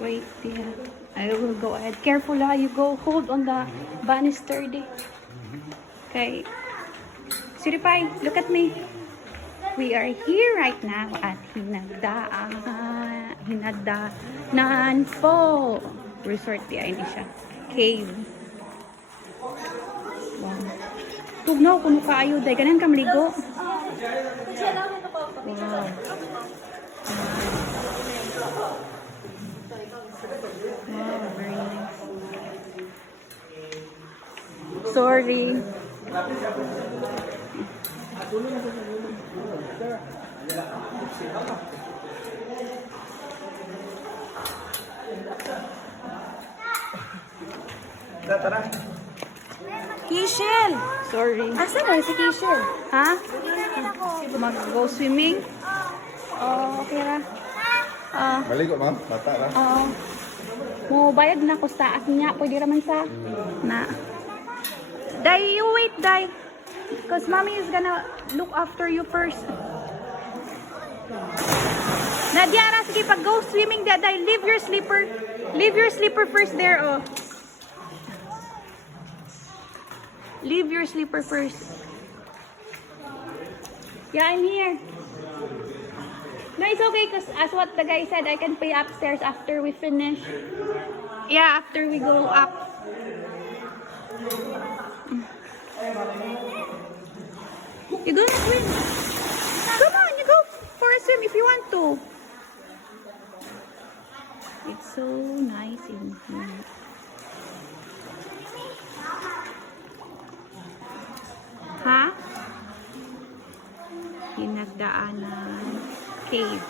Wait, yeah. I will go ahead. Careful ha, you go. Hold on the banister sturdy. Okay. Siripay, look at me. We are here right now at Hinagdaanan po. Resort di ay siya. Cave. Wow. Tugnaw kuno kaayo day kanan ka maligo. Wow. Wow, very nice. Sorry. Tara. Kishel! Sorry. Asa na si Kishel? Ha? Mag-go swimming? Oh, okay ra. Maligo, ma'am. Bata ra. Mo bayad na ko sa niya. Pwede raman sa na. Day, you wait, Day. Because mommy is gonna look after you first. Nadia, ra, sige, pag go swimming, Day, leave your slipper. Leave your slipper first there, oh. Leave your slipper first. Yeah, I'm here. No, it's okay because as what the guy said, I can pay upstairs after we finish. Yeah, after we go up. You go swim. Come on, you go for a swim if you want to. It's so nice in here. Ha? Hinagdaanan cave.